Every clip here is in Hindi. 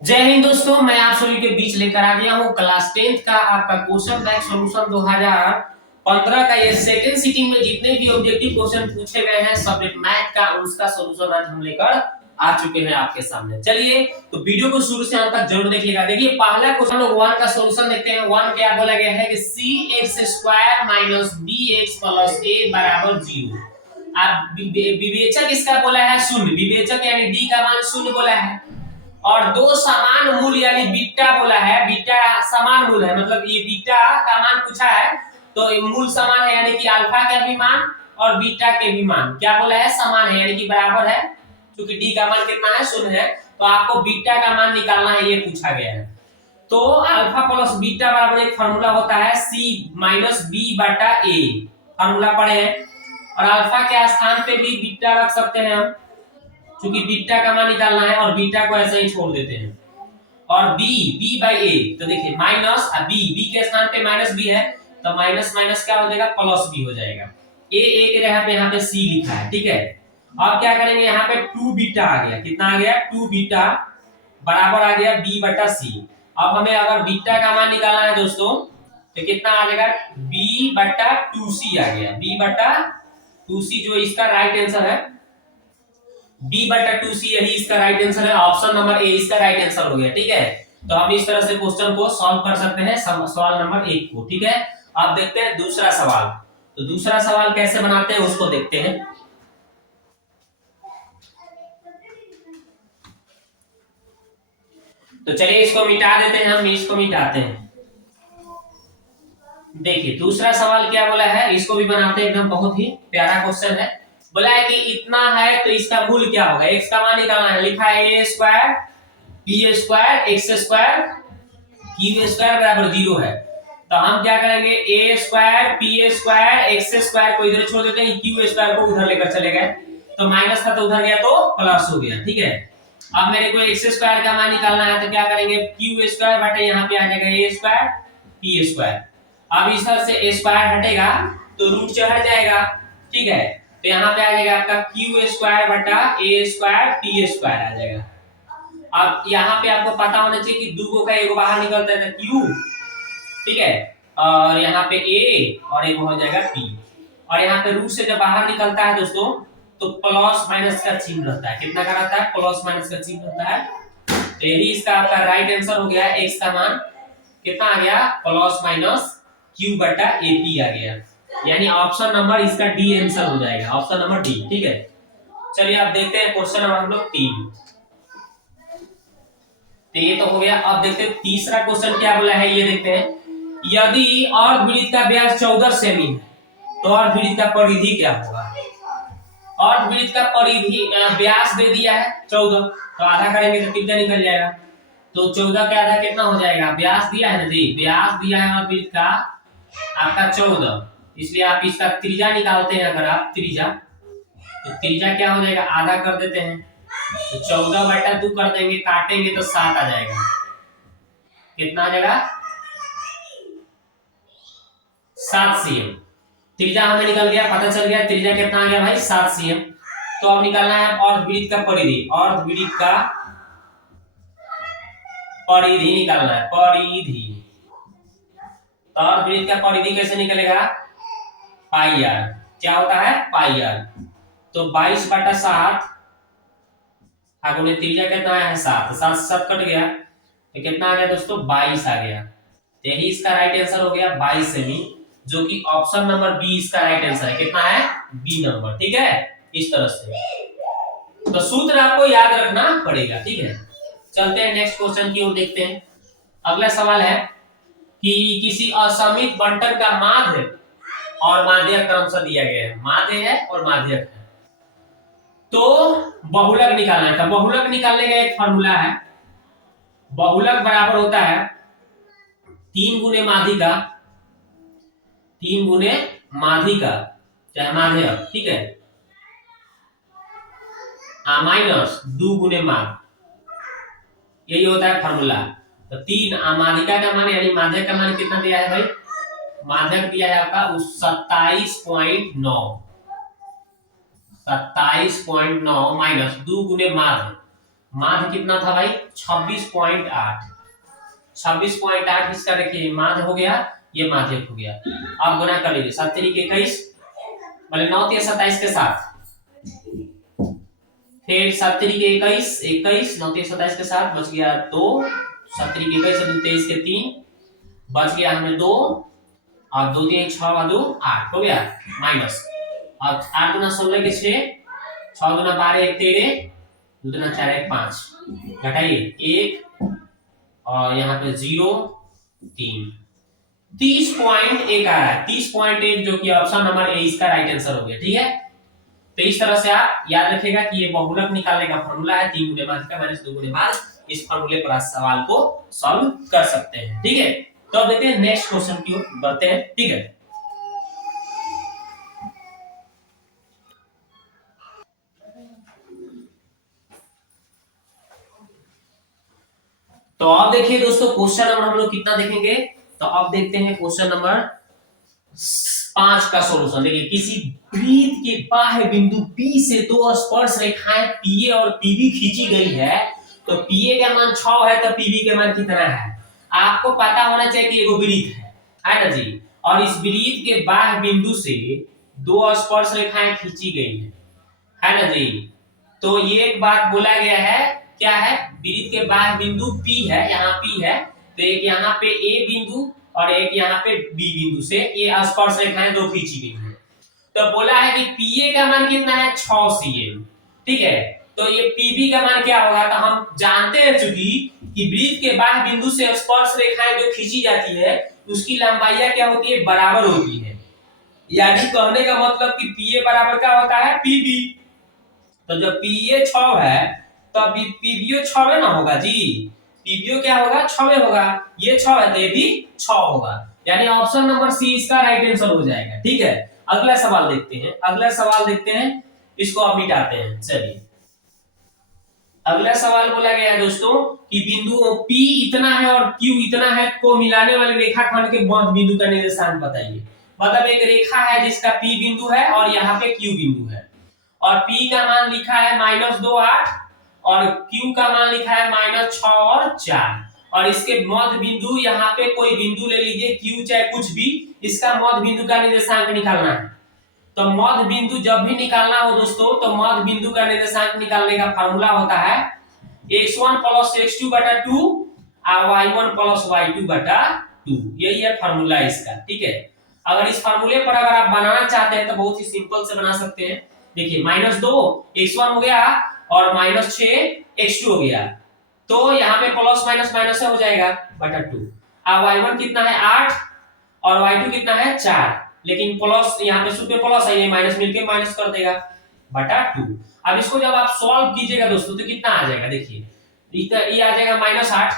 जय हिंद दोस्तों, मैं आप सभी के बीच लेकर आ गया हूं क्लास 10th का आपका क्वेश्चन बैंक सॉल्यूशन 2015 का। ये सेकंड सिटिंग में जितने भी ऑब्जेक्टिव क्वेश्चन पूछे गए हैं सब्जेक्ट मैथ का, उसका सॉल्यूशन आज हम लेकर आ चुके हैं आपके सामने। चलिए तो वीडियो को शुरू से अंत तक जरूर देखिएगा। देखिए पहला क्वेश्चन लोग 1 का सॉल्यूशन देखते हैं। 1 क्या बोला गया है कि cx² - bx + a = 0। आप विवेचक इसका बोला है शून्य, विवेचक यानी d का मान शून्य बोला है, और दो समान मूल यानी बीटा बोला है। बीटा समान मूल है, मतलब ये बीटा का मान पूछा है तो मूल समान है, यानी कि अल्फा का भी मान और बीटा के भी मान क्या बोला है, समान है, यानी कि बराबर है। क्योंकि डी का मान कितना है, शून्य है, तो आपको बीटा का मान निकालना है, ये पूछा गया है। तो अल्फा प्लस बीटा बराबर एक फार्मूला होता है c - b/a, फार्मूला पढ़े हैं। और अल्फा के स्थान पे भी बीटा रख सकते हैं हम, क्योंकि बीटा का मान निकालना है, और बीटा को ऐसे ही छोड़ देते हैं। और b/a, तो देखिए माइनस b के स्थान पे माइनस b है, तो माइनस माइनस क्या हो जाएगा, प्लस b हो जाएगा। a के जगह पे यहाँ पे c लिखा है, ठीक है। अब क्या करेंगे, यहाँ पे 2 बीटा आ गया, कितना आ गया, 2 बीटा बराबर आ गया b/c। अब हमें अगर बीटा का मान निकालना है दोस्तों, तो कितना आ जाएगा, b/2c आ गया, b/2c जो इसका राइट आंसर है, b/2c यही इसका राइट आंसर है। ऑप्शन नंबर ए इसका राइट आंसर हो गया, ठीक है। तो हम इस तरह से क्वेश्चन को सॉल्व कर सकते हैं, सवाल नंबर 1 को, ठीक है। अब देखते हैं दूसरा सवाल। तो दूसरा सवाल कैसे बनाते हैं उसको देखते हैं। तो चलिए इसको मिटा देते हैं, हम इसको मिटाते हैं। देखिए दूसरा सवाल क्या बोला है, इसको भी बनाते हैं, एकदम बहुत ही प्यारा क्वेश्चन है। बोला है कि इतना है तो इसका मूल क्या होगा, x का मान निकालना है। लिखा है a² p² x² q² बराबर 0 है। तो हम क्या करेंगे, a² p² x² को इधर छोड़ देते हैं, q² को उधर लेकर चले गए, तो माइनस था तो उधर गया तो प्लस हो गया, ठीक है। अब मेरे को x² का मान निकालना है, तो क्या करेंगे, q² बटे यहाँ पे आ जाएगा a² p²। अब इस तरह से a स्क्वायर हटेगा तो रूट चढ़ जाएगा, ठीक है। तो यहाँ पे आ जाएगा आपका q² बटा a² p² आ जाएगा। अब यहाँ पे आपको पता होना चाहिए कि दो का एक बाहर निकलता है q, ठीक है, और यहाँ पे a और एक हो जाएगा p, और यहाँ पे रूट से जब बाहर निकलता है दोस्तों तो प्लस माइनस का चिन्ह रहता है। कितना का रहता है, प्लस माइनस का चिन्ह रहता है। तो यही इसका आपका राइट आंसर हो गया। x का मान कितना आ गया, प्लस माइनस q/ap आ गया, यानी ऑप्शन नंबर इसका डी आंसर हो जाएगा, ऑप्शन नंबर डी, ठीक है। चलिए आप देखते हैं क्वेश्चन नंबर हम लोग 3। तो ये तो हो गया। अब देखते हैं तीसरा क्वेश्चन क्या बोला है, ये देखते हैं। यदि अर्धवृत्त का व्यास 14 सेमी है तो अर्धवृत्त का परिधि क्या होगा। अर्धवृत्त का परिधि व्यास दे दिया है 14, तो आधा करेंगे तो कितना निकल जाएगा, तो 14 का आधा कितना हो जाएगा, व्यास दिया है ना जी, व्यास दिया है अर्धवृत्त का आपका 14, इसलिए आप इसका त्रिज्या निकालते हैं। अगर आप त्रिज्या, तो त्रिज्या क्या हो जाएगा, आधा कर देते हैं, तो 14/2 कर देंगे, काटेंगे तो 7 आ जाएगा। कितना आ जाएगा, 7 cm। त्रिज्या हमें निकल गया, पता चल गया त्रिज्या कितना आ गया भाई, 7 cm। तो अब निकालना है अर्धवृत्त का परिधि, अर्धवृत्त का परिधि निकालना है, परिधि। तो अर्धवृत्त का परिधि कैसे निकलेगा, पाई आर, क्या होता है, पाई आर। तो 22/7 आगे त्रिज्या कितना है, 7, 7 कट गया तो कितना आ गया दोस्तों, 22 आ गया। यही इसका राइट आंसर हो गया 22 सेमी, जो कि ऑप्शन नंबर बी इसका राइट आंसर है। कितना है, बी नंबर, ठीक है। इस तरह से तो सूत्र आपको याद रखना पड़ेगा, ठीक है। चलते हैं नेक्स्ट क्वेश्चन की ओर देखते हैं। अगला सवाल है कि किसी असमित बंटन का माध्य और माध्यक क्रमशः दिया गया है, माध्य है और माध्यक है, तो बहुलक निकालना था। बहुलक निकालने का एक फॉर्मूला है, बहुलक बराबर होता है 3 गुने माध्यिका, 3 गुने माध्यिका चाहे माध्यक, ठीक है, माइनस 2 गुने माध्य, यही होता है फॉर्मूला। तो 3 माध्यिका का मान यानी माध्यक का मान कितना दिया है भाई, माध्यक दिया है आपका 27.9 माइनस 2 गुने माध्य, माध्य कितना था भाई 26.8। 26.8 इसका देखिए माध्य हो गया, ये माध्यक हो गया। अब गुना कर लीजिए 7 3 21, मतलब 9 3 27 के साथ, फिर 7 3 21 21, 9 3 27 के साथ बच गया 2, 7 3 21 2 23 के 3, बच गया हमें 2, और 2 3 6 और 2 8 हो गया माइनस। अब 8 गुना 16 के 6, 6 गुना 12 1 13, 2 गुना 4 1 5, घटाइए 1 और यहाँ पे 0 3, 30.1 आ रहा है। 30.1 जो कि ऑप्शन नंबर ए इसका राइट आंसर हो गया। ठीक है, तो इस तरह से आप याद रखिएगा कि ये बहुलक निकालने का फॉर्मूला है 3 गुने माध्यिका माइनस 2 गुने माध्य। इस फॉर्मूले पर आप सवाल को सॉल्व कर सकते हैं। ठीक है, तो अब देखते हैं नेक्स्ट क्वेश्चन की ओर बढ़ते हैं। ठीक है, तो अब देखिए दोस्तों क्वेश्चन नंबर हम लोग कितना देखेंगे, तो अब देखते हैं क्वेश्चन नंबर 5 का सॉल्यूशन। देखिए किसी वृत्त के बाह्य बिंदु P से दो स्पर्श रेखाएं PA और PB खींची गई है, तो PA का मान 6 है तो PB का मान कितना है। आपको पता होना चाहिए कि एगो वृत्त है ना जी, और इस वृत्त के बाह्य बिंदु से दो स्पर्श रेखाएं खींची गई है ना जी। तो ये एक बात बोला गया है, क्या है, वृत्त के बाह्य बिंदु P है, यहाँ P है, तो एक यहाँ पे A बिंदु और एक यहाँ पे B बिंदु से ये स्पर्श रेखाएं दो खींची गई है। तो बोला है कि PA का मान कितना है 6 cm। ठीक है, तो ये PB का मान क्या होगा, तो हम जानते हैं चूंकि कि वृत्त के बाह्य बिंदु से स्पर्श रेखाएं जो खींची जाती है उसकी लंबाई क्या होती है, बराबर होती है। यानी कहने का मतलब कि PA बराबर क्या होता है PB। तो जब PA 6 है तो PBO 6 ना होगा जी, PBO क्या होगा 6 होगा, ये 6 है तो ये भी 6 होगा, यानी ऑप्शन नंबर सी इसका राइट आंसर हो जाएगा। ठीक है, अगला सवाल देखते हैं। अगला सवाल देखते हैं, इसको आप मिटाते हैं। चलिए अगला सवाल बोला गया है दोस्तों कि बिंदु P इतना है और Q इतना है को मिलाने वाले रेखाखंड के मध्य बिंदु का निर्देशांक बताइए। मतलब एक रेखा है जिसका P बिंदु है और यहाँ पे Q बिंदु है, और P का मान लिखा है -2 8 और Q का मान लिखा है -6 और 4, और इसके मध्य बिंदु यहाँ पे कोई बिंदु ले लीजिए Q चाहे कुछ भी, इसका मध्य बिंदु का निर्देशांक निकालना है। तो मध्य बिंदु जब भी निकालना हो दोस्तों, तो मध्य बिंदु का निर्देशांक निकालने का फार्मूला होता है x1 + x2 बटा 2 और y1 + y2 बटा 2। यही है फार्मूला इसका। ठीक है, अगर इस फार्मूले पर अगर आप बनाना चाहते हैं तो बहुत ही सिंपल से बना सकते हैं। देखिए -2 x1 हो गया और -6 x2 हो गया, तो यहाँ पे प्लस माइनस माइनस हो जाएगा बटा 2। अब y1 कितना है 8 और y2 कितना है 4, लेकिन प्लस यहाँ पे सूत्र प्लस है, ये माइनस मिलके माइनस कर देगा बटा 2। अब इसको जब आप सॉल्व कीजिएगा दोस्तों तो कितना आ जाएगा, देखिए ये आ जाएगा -8,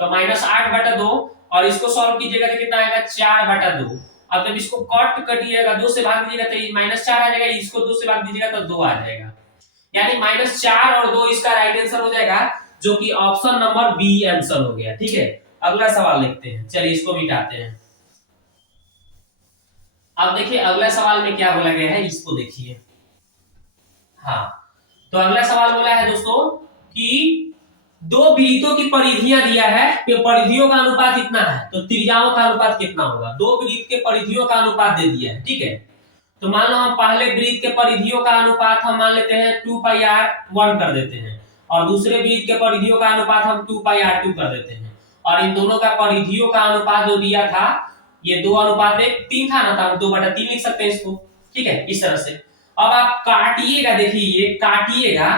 तो -8 बटा 2, और इसको सॉल्व कीजिएगा तो कितना आएगा 4 बटा 2। अब जब इसको कट कटिएगा 2 से भाग दीजिएगा तो -4 आ जाएगा, इसको 2 से भाग दीजिएगा तो 2 आ जाएगा, यानी -4 और 2 इसका राइट आंसर हो जाएगा, जो कि ऑप्शन नंबर बी आंसर हो गया। ठीक है, अगला सवाल देखते हैं। चलिए इसको मिटाते हैं। अब देखिए अगला सवाल में क्या बोला गया है, इसको देखिए। हाँ, तो अगला सवाल बोला है दोस्तों कि दो वृत्तों की परिधियां दिया है कि परिधियों का अनुपात कितना है, तो त्रिज्याओं का अनुपात कितना होगा। दो वृत्त के परिधियों का अनुपात दे दिया है। ठीक है, तो मान लो हम पहले वृत्त के परिधियों का अनुपात हम मान लेते हैं 2πr1 कर देते हैं, और दूसरे वृत्त के परिधियों का अनुपात हम 2πr2 कर देते हैं, और इन दोनों का परिधियों का अनुपात जो दिया था ये 2:3 था ना, तो हम 2/3 लिख सकते हैं इसको। ठीक है, इस तरह से। अब आप काटिएगा, देखिए ये काटिएगा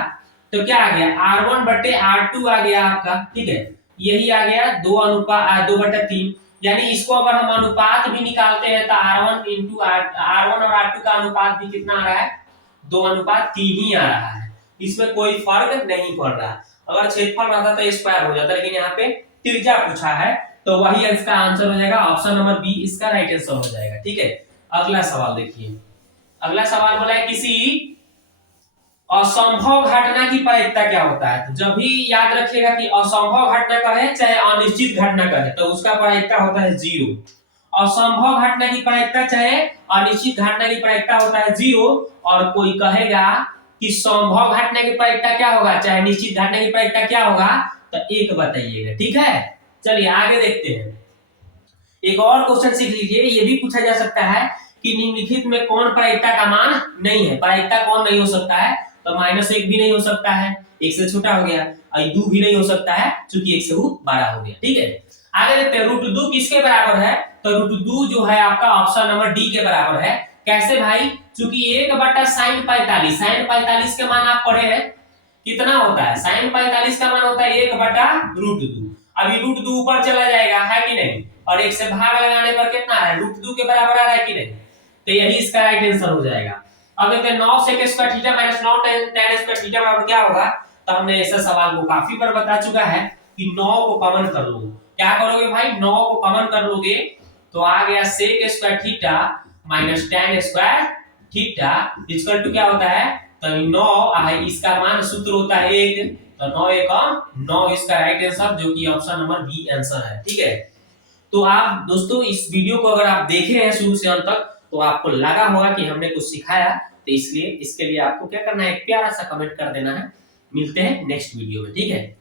तो क्या आ गया r1/r2 आ गया आपका। ठीक है, यही आ गया 2:3, यानी इसको अगर हम अनुपात भी निकालते हैं तो r1 और r2 का अनुपात भी कितना आ रहा है 2:3 ही आ रहा है, इसमें कोई फर्क नहीं पड़ रहा। अगर क्षेत्रफल रहता तो स्क्वायर हो जाता, लेकिन यहाँ पे त्रिज्या पूछा है तो वही इसका आंसर हो जाएगा, ऑप्शन नंबर बी इसका राइट आंसर हो जाएगा। ठीक है, अगला सवाल देखिए। अगला सवाल बोला है किसी असंभव घटना की प्रायिकता क्या होता है। तो जब भी याद रखिएगा कि असंभव घटना कहे चाहे अनिश्चित घटना कहे तो उसका प्रायिकता होता है 0। असंभव घटना की प्रायिकता चाहे अनिश्चित घटना की प्रायिकता होता है 0, और कोई कहेगा कि संभव घटना की प्रायिकता क्या होगा, चाहे निश्चित घटना की प्रायिकता क्या होगा, तो 1 बताइएगा। ठीक है, चलिए आगे देखते हैं। एक और क्वेश्चन सीख लीजिए, ये भी पूछा जा सकता है कि निम्नलिखित में कौन प्रायिकता का मान नहीं है। प्रायिकता कौन नहीं हो सकता है, तो -1 भी नहीं हो सकता है, 1 से छोटा हो गया, और 2 भी नहीं हो सकता है क्योंकि 1 से वो बड़ा हो गया। ठीक है, आगे देखते हैं। √2 किसके बराबर है, तो √2 जो है आपका ऑप्शन नंबर डी के बराबर है। कैसे भाई, क्योंकि 1/sin45, sin45 के मान आप पढ़े हैं कितना होता है, sin45 का मान होता है 1/√2। अभी √2 ऊपर चला जाएगा, है कि नहीं, और 1 से भाग लगाने पर कितना है, √2 के बराबर आ रहा है कि नहीं, तो यही इसका राइट आंसर हो जाएगा। अब देखते हैं 9 sec square theta minus 9 tan square theta बराबर क्या होगा, तो हमने ऐसा सवाल को काफी बार बता चुका है कि 9 को कॉमन कर लो। क्या करोगे भाई, 9 को कॉमन कर लोगे तो आ गया sec square theta minus tan square theta equal to क्या होता है, तो 9 है, इसका मान सूत्र होता है 1, तो 9 एकम 9 इसका राइट आंसर, जो कि ऑप्शन नंबर बी आंसर है। ठीक है, तो आप दोस्तों इस वीडियो को अगर आप देखे हैं शुरू से अंत तक, तो आपको लगा होगा कि हमने कुछ सिखाया, तो इसलिए इसके लिए आपको क्या करना है, एक प्यारा सा कमेंट कर देना है। मिलते हैं नेक्स्ट वीडियो में। ठीक है।